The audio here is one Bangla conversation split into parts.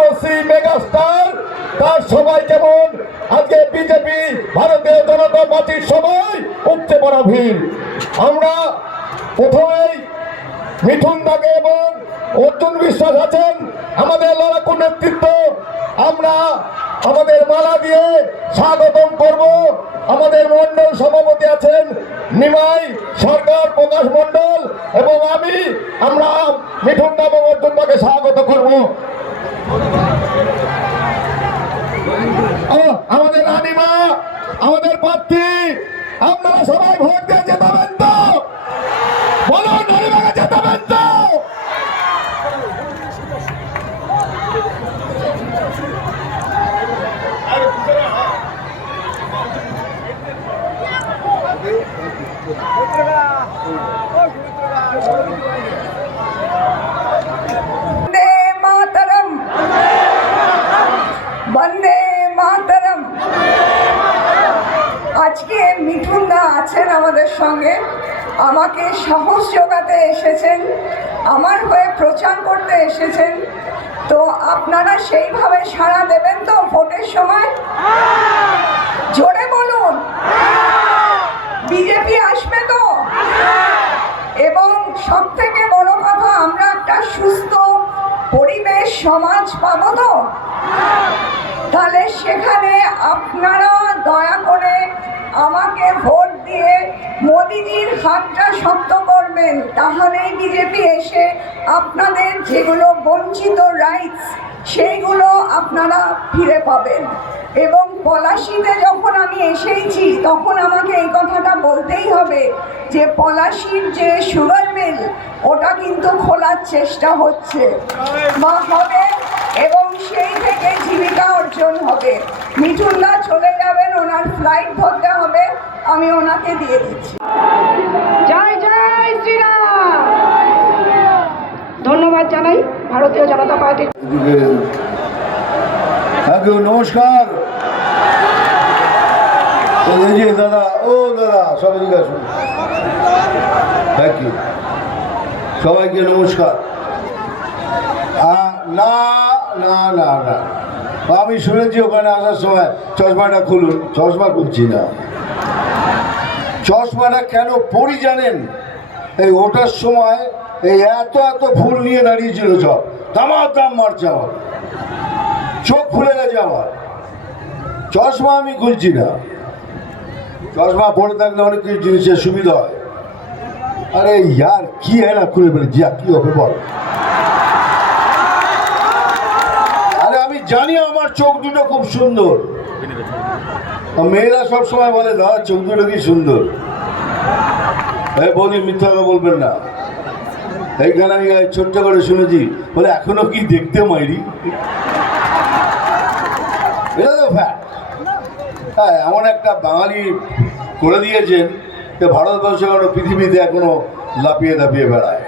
রূপশ্রী মেগাস্টার তার সবাই কেমন আজকে বিজেপি ভারতীয় জনতা পার্টির সবাই উঠতে পড়া ভিড়। আমরা প্রথমেই মিঠুন দাকে এবং অর্জুন বিশ্বাস আছেন আমাদের লড়াকু নেতৃত্ব, আমরা আমাদের মালা দিয়ে স্বাগতম করব। আমাদের মন্ডল সভাপতি আছেন নিমাই সরকার, প্রকাশ মন্ডল এবং আমরা মিঠুন দা এবং অর্জুন দাকে স্বাগত করব। আমাদের রানীমা, আমাদের প্রার্থী, আপনারা সবাই ভোট দিয়ে জেতাবেন তো? বলুন রানীমাকে জেতাবেন তো? আজকে মিঠুন দা আছেন আমাদের সঙ্গে, আমাকে সাহস জোগাতে এসেছেন, আমার হয়ে প্রচার করতে এসেছেন। তো আপনারা সেইভাবে সাড়া দেবেন তো ভোটের সময়? জোরে বলুন, বিজেপি আসবে তো? এবং সব থেকে বড় কথা, আমরা একটা সুস্থ পরিবেশ সমাজ পাবো তো? তাহলে সেখানে আপনারা দয়া করে আমাকে ভোট দিয়ে মোদিজির হাতটা শক্ত করবেন, তাহলেই বিজেপি এসে আপনাদের যেগুলো বঞ্চিত রাইটস সেইগুলো আপনারা ফিরে পাবেন। এবং পলাশিতে যখন আমি এসেছি তখন আমাকে এই কথাটা বলতেই হবে যে পলাশির যে সুগার মিল ওটা কিন্তু খোলার চেষ্টা হচ্ছে বা হবে, এবং সেই থেকে জীবিকা অর্জন হবে। মিঠুন দা চলে যাবেন, ওনার ফ্লাইট ধরতে হবে, আমি ওনাকে দিয়ে দিচ্ছি। জয় জয় শ্রীরাম। ধন্যবাদ জানাই ভারতীয় জনতা পার্টি। নমস্কার দাদা, ও দাদা সবাই দিকে আসুন। থ্যাংক ইউ, সবাইকে নমস্কার। না না না না, আমি শুনেছি ওখানে আসার সময় চশমাটা খুলুন। চশমা খুলছি না। চশমাটা কেন পরি জানেন? এই ওটার সময় এই এত এত ফুল নিয়ে দাঁড়িয়েছিল, সব দাম মারছে, আমার চোখ ফুলে গেছে। আমার চশমা আমি খুলছি না। চশমা পরে থাকলে অনেক কিছু জিনিসের সুবিধা হয়। আরে ইয়ার কি হয় না, খুলে ফেলে জিয়া কি হবে বল। আরে আমি জানি আমার চোখ দুটো খুব সুন্দর। মেয়েরা সব সময় বলে না চোখ দুটো কি সুন্দর। বলি মিথ্যা কথা বলবেন না। এইখানে আমি ছোট্ট করে শুনেছি বলে এখনো কি দেখতে মাইরি। এটা তো ফ্যাক্ট। হ্যাঁ, এমন একটা বাঙালি করে দিয়েছেন যে ভারতবর্ষে এখনো পৃথিবীতে এখনো লাপিয়ে লাপিয়ে বেড়ায়।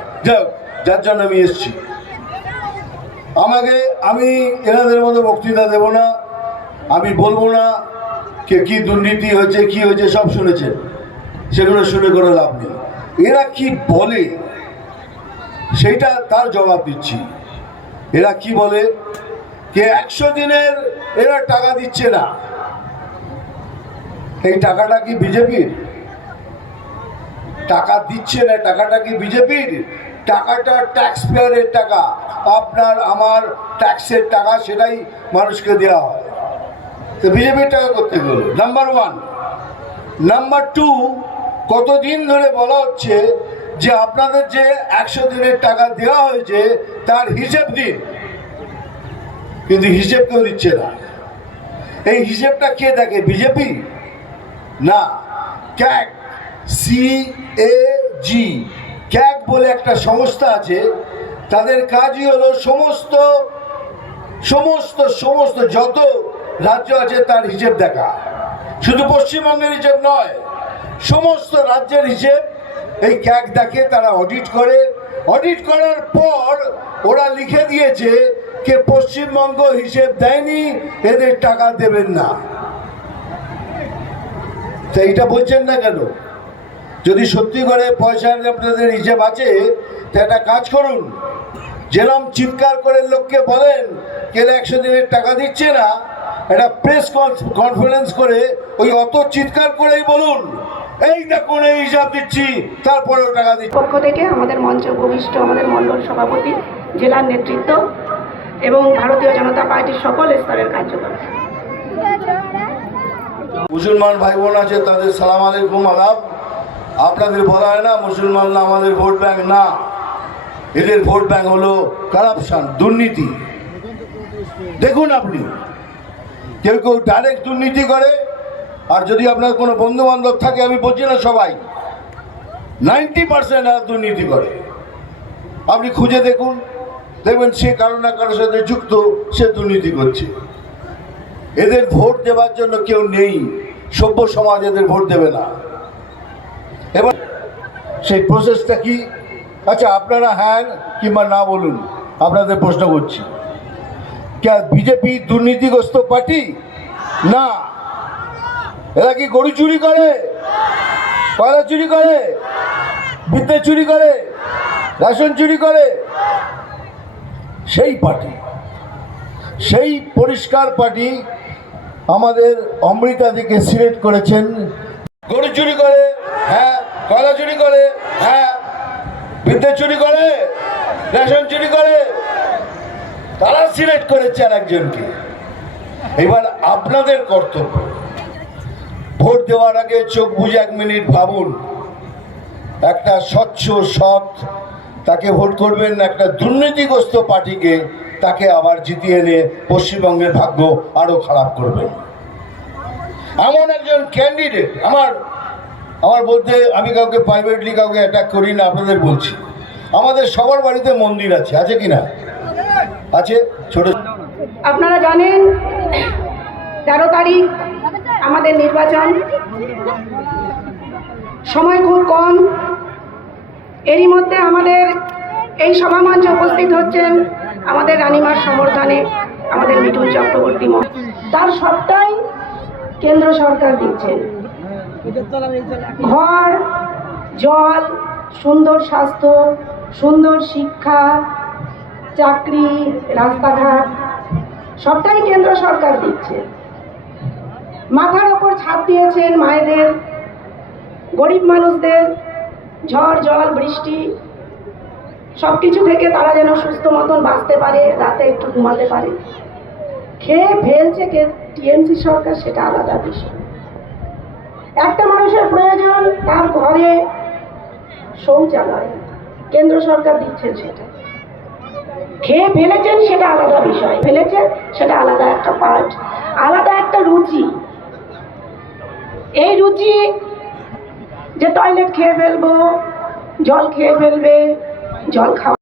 যার জন্য আমি এসছি। আমি এনাদের মতো বক্তৃতা দেব না, আমি বলবো না কে কি দুর্নীতি হয়েছে কি হয়েছে, সব শুনেছেন, সেগুলো শুনে করে লাভ নেই। এরা কি বলে সেইটা তার জবাব দিচ্ছি। এরা কি বলে কে 100 দিনের এরা টাকা দিচ্ছে না। এই টাকাটা কি বিজেপির? টাকা দিচ্ছে না, টাকাটা কি বিজেপির? টাকাটা ট্যাক্স পেয়ারের টাকা, আপনার আমার ট্যাক্সের টাকা, সেটাই মানুষকে দেওয়া হয়। তো বিজেপির টাকা করতে গেল নাম্বার 1। নাম্বার 2, কতদিন ধরে বলা হচ্ছে যে আপনাদের যে 100 দিনের টাকা দেওয়া হয়েছে তার হিসেব দিন, কিন্তু হিসেব কেউ দিচ্ছে না। এই হিসেবটা কে দেখে? বিজেপি না, ক্যাগ, CAG, ক্যাগ বলে একটা সংস্থা আছে। তাদের কাজই হলো সমস্ত সমস্ত সমস্ত যত রাজ্য আছে তার হিসেব দেখা। শুধু পশ্চিমবঙ্গের হিসেব নয়, সমস্ত রাজ্যের হিসেব এই ক্যাগ দেখে। তারা অডিট করে, অডিট করার পর ওরা লিখে দিয়েছে কে পশ্চিমবঙ্গ হিসেব দেয়নি, এদের টাকা দেবেন না। তো এইটা বলছেন না কেন? যদি সত্যি করে পয়সার আপনাদের হিসেব আছে তো একটা কাজ করুন, যেরকম চিৎকার করে লোককে বলেন কেন 100 দিনের টাকা দিচ্ছে না, একটা প্রেস কনফারেন্স করে ওই অত চিৎকার করেই বলুন এই দেখুন এই হিসাব দিচ্ছি, তারপরেও টাকা দিচ্ছি। পক্ষ থেকে আমাদের মঞ্চ ভূমিষ্ঠ আমাদের মণ্ডল সভাপতি, জেলার নেতৃত্ব এবং ভারতীয় জনতা পার্টির সকল স্তরের কার্যকর্তা। মুসলমান ভাই বোন আছে, তাদের সালাম আলাইকুম আলাপ। আপনাদের বলা হয় না মুসলমানরা আমাদের ভোট ব্যাংক না, এদের ভোট ব্যাংক হলো কারাপশন, দুর্নীতি। দেখুন আপনি কেউ কেউ ডাইরেক্ট দুর্নীতি করে, আর যদি আপনার কোনো বন্ধু বান্ধব থাকে, আমি বলছি না সবাই, 90% এরা দুর্নীতি করে। আপনি খুঁজে দেখুন, দেখবেন সে কারো না কারোর সাথে যুক্ত, সে দুর্নীতি করছে। এদের ভোট দেওয়ার জন্য কেউ নেই, সভ্য সমাজ এদের ভোট দেবে না। এবার সেই প্রসেসটা কি? আচ্ছা আপনারা হ্যাঁ কিংবা না বলুন, আপনাদের প্রশ্ন করছি, কে বিজেপি দুর্নীতিগ্রস্ত পার্টি? না। এরা কি গরু চুরি করে, কয়লা চুরি করে, বিদ্যুৎ চুরি করে, রেশন চুরি করে? সেই পার্টি, সেই পরিষ্কার পার্টি আমাদের অমৃতাদিকে সিলেক্ট করেছেন। গরু চুরি করে, হ্যাঁ, কয়লা চুরি করে, হ্যাঁ, বিদ্যুৎ চুরি করে, রেশন চুরি করে, তারা সিলেক্ট করেছেন একজনকে। এবার আপনাদের কর্তব্য, ভোট দেওয়ার আগে চোখ বুঝে 1 মিনিট ভাবুন, একটা স্বচ্ছ সৎ তাকে ভোট করবেন, একটা দুর্নীতিগ্রস্ত পার্টিকে তাকে আবার জিতিয়ে এনে পশ্চিমবঙ্গের ভাগ্য আরো খারাপ করবেন। এমন একজন ক্যান্ডিডেট আমার বলতে, আমি কাউকে প্রাইভেটলি কাউকে অ্যাটাক করি না, আপনাদের বলছি, আমাদের সবার বাড়িতে মন্দির আছে, আছে কি না? আছে। ছোট আপনারা জানেন 13 তারিখ আমাদের নির্বাচন, সময় খুব কম। এরই মধ্যে আমাদের এই সভামঞ্চে উপস্থিত হচ্ছেন আমাদের রানীমার সমর্থনে আমাদের মিঠুন চক্রবর্তী মহাশয়। তার সবটাই কেন্দ্র সরকার দিচ্ছেন। ঘর, জল, সুন্দর স্বাস্থ্য, সুন্দর শিক্ষা, চাকরি, রাস্তাঘাট সবটাই কেন্দ্র সরকার দিচ্ছে। মাথার ওপর ছাদ দিয়েছেন মায়েদের, গরিব মানুষদের ঝড় জল বৃষ্টি সব কিছু থেকে তারা যেন সুস্থ মতন বাঁচতে পারে, রাতে একটু ঘুমাতে পারে। খেয়ে ফেলছে কে টিএমসি সরকার, সেটা আলাদা বিষয়। একটা মানুষের প্রয়োজন তার ঘরে শৌচালয়, কেন্দ্র সরকার দিচ্ছেন সেটা। খেয়ে ফেলেছেন সেটা আলাদা বিষয়, ফেলেছেন সেটা আলাদা একটা পার্ট, আলাদা একটা রুচি। এই রুচি যে টয়লেট খেয়ে ফেলবো, জল খেয়ে ফেলবে, জল খাওয়া